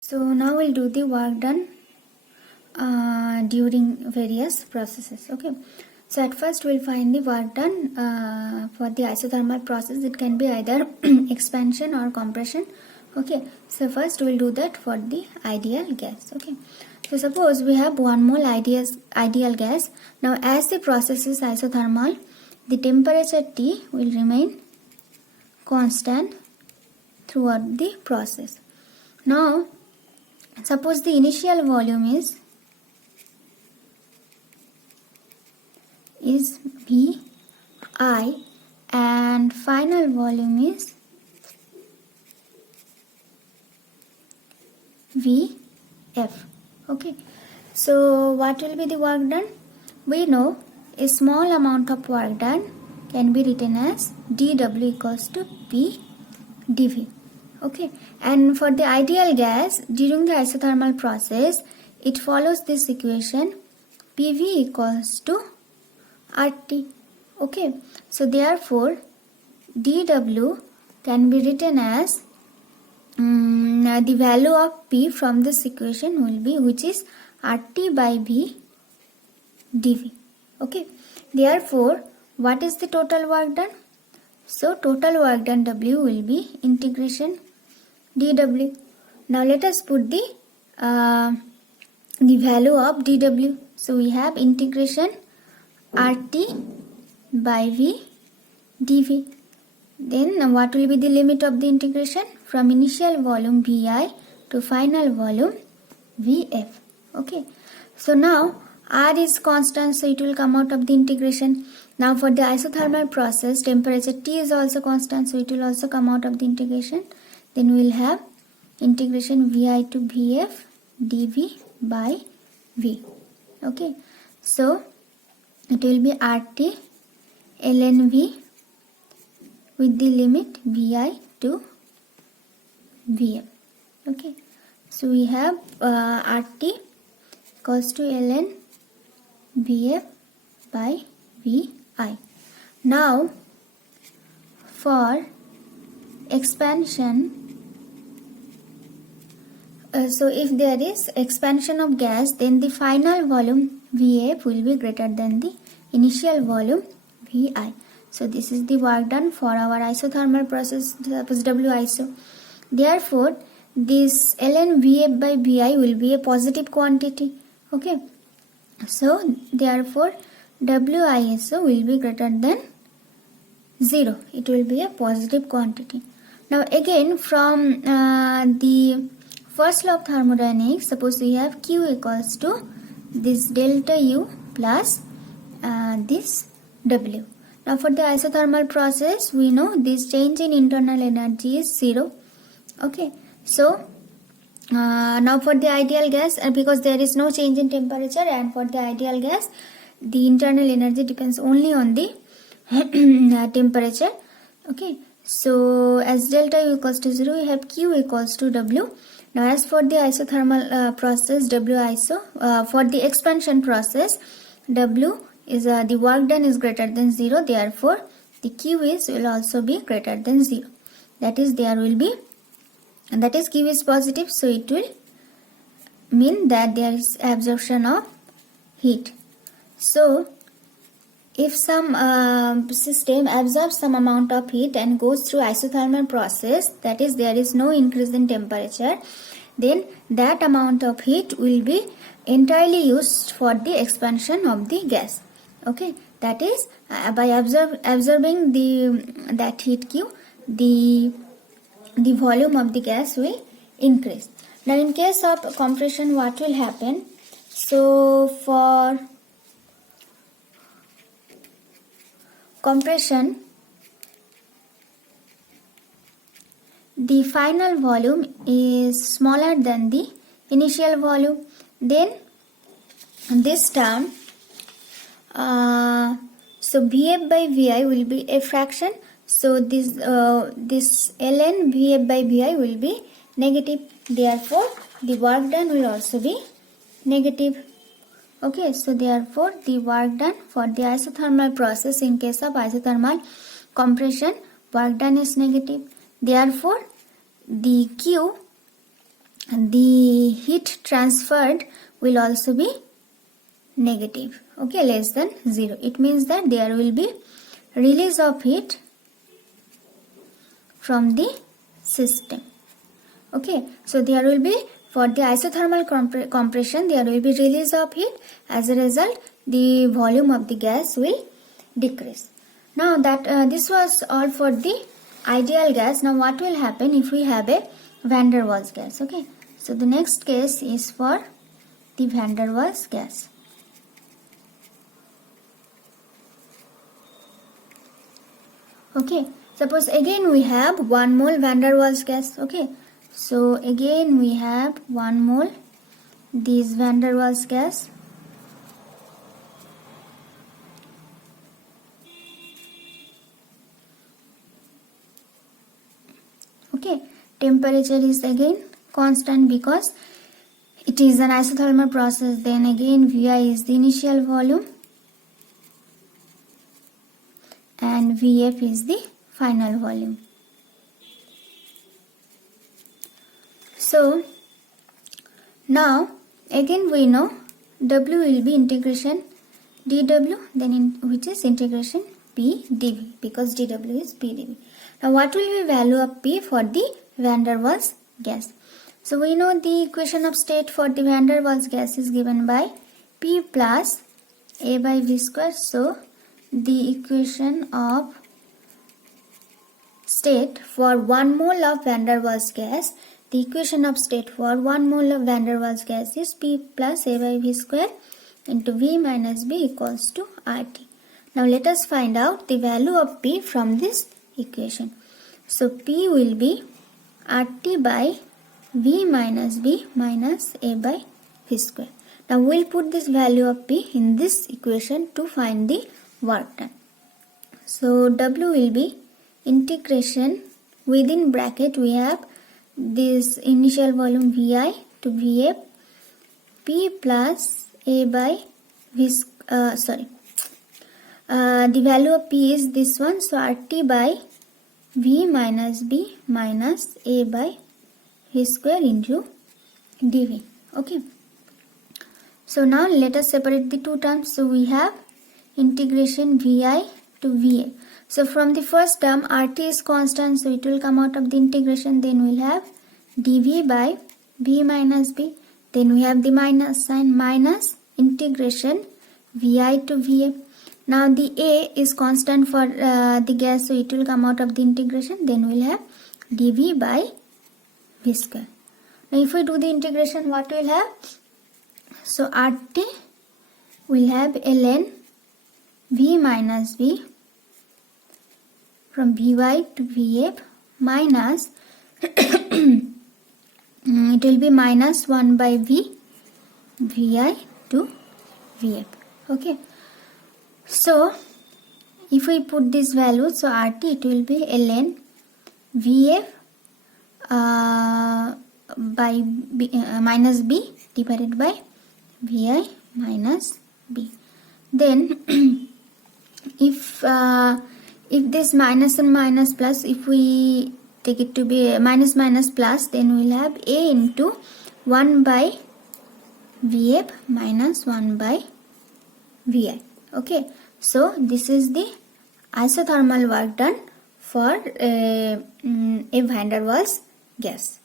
So now we'll do the work done during various processes. Okay, so at first we'll find the work done for the isothermal process. It can be either expansion or compression. Okay, so first we'll do that for the ideal gas. Okay, so suppose we have 1 mole ideal gas. Now as the process is isothermal, the temperature T will remain constant throughout the process. Now suppose the initial volume is Vi and final volume is Vf. Okay, so what will be the work done? We know a small amount of work done can be written as dW equals to P dV. Okay, and for the ideal gas during the isothermal process, it follows this equation: PV equals to RT. Okay, so therefore dW can be written as the value of P from this equation will be, which is RT by V dV. Okay, therefore what is the total work done? So total work done W will be integration dW. Now let us put the value of dW. So we have integration RT by V dV. Then what will be the limit of the integration? From initial volume Vi to final volume Vf. Okay, so now R is constant, so it will come out of the integration. Now for the isothermal process, temperature T is also constant, so it will also come out of the integration. Then we will have integration Vi to Vf dV by V. Okay, so it will be RT ln V with the limit Vi to Vm. Okay, so we have RT equals to ln Vf by Vi. Now for expansion, so if there is expansion of gas, then the final volume Vf will be greater than the initial volume Vi. So this is the work done for our isothermal process, suppose WISO. Therefore this ln Vf by Vi will be a positive quantity. Okay, so therefore WISO will be greater than 0. It will be a positive quantity. Now again from the first law of thermodynamics, suppose we have Q equals to this delta U plus this W. Now for the isothermal process, we know this change in internal energy is 0. Okay, so now for the ideal gas, because there is no change in temperature, and for the ideal gas the internal energy depends only on the temperature. Okay, so as delta U equals to 0, we have Q equals to W. Now as for the isothermal process, WISO, for the expansion process, W is the work done is greater than 0, therefore the Q will also be greater than 0. That is, there will be, and that is Q is positive, so it will mean that there is absorption of heat. So if some system absorbs some amount of heat and goes through isothermal process, that is, there is no increase in temperature, then that amount of heat will be entirely used for the expansion of the gas. Okay, that is, by absorbing that heat Q, the volume of the gas will increase. Now in case of compression, what will happen? So for compression, the final volume is smaller than the initial volume. Then this term, so Vf by Vi will be a fraction. So this ln Vf by Vi will be negative. Therefore the work done will also be negative. Okay, so therefore the work done for the isothermal process, in case of isothermal compression, work done is negative. Therefore the Q the heat transferred will also be negative, okay, less than 0. It means that there will be release of heat from the system. Okay, so there will be, for the isothermal compression, there will be release of heat. As a result, the volume of the gas will decrease. Now that this was all for the ideal gas. Now what will happen if we have a van der Waals gas? Okay, so the next case is for the van der Waals gas. Okay, suppose again we have 1 mole van der Waals gas. Okay, so again we have 1 mole this van der Waals gas. Okay, temperature is again constant because it is an isothermal process. Then again Vi is the initial volume and Vf is the final volume. So now again we know W will be integration dW, then which is integration P dV, because dW is P dV. Now what will be value of P for the van der Waals gas? So we know the equation of state for the van der Waals gas is given by P plus A by V square. So the equation of state for 1 mole of van der Waals gas, the equation of state for 1 mole of van der Waals gas is P plus A by V square into V minus B equals to RT. Now let us find out the value of P from this equation. So P will be RT by V minus B minus A by V square. Now we will put this value of P in this equation to find the work done. So W will be integration, within bracket we have this initial volume Vi to Vf, P plus A by V, the value of P is this one, so RT by V minus B minus A by V square into dV. Okay, so now let us separate the two terms. So we have integration Vi to Va. So from the first term RT is constant, so it will come out of the integration. Then we'll have dV by V minus B. Then we have the minus sign, minus integration Vi to Va. Now the A is constant for the gas, so it will come out of the integration. Then we'll have dV by V square. Now if we do the integration, what we'll have? So RT will have ln V minus B from Vy to Vf minus it will be minus 1 by V Vi to Vf. Okay, so if we put this value, so RT it will be ln Vf by B, minus B divided by Vi minus B. Then if this minus and minus plus, if we take it to be minus minus plus, then we'll have A into 1 by Vf minus 1 by Vi. Okay, so this is the isothermal work done for a van der Waals gas.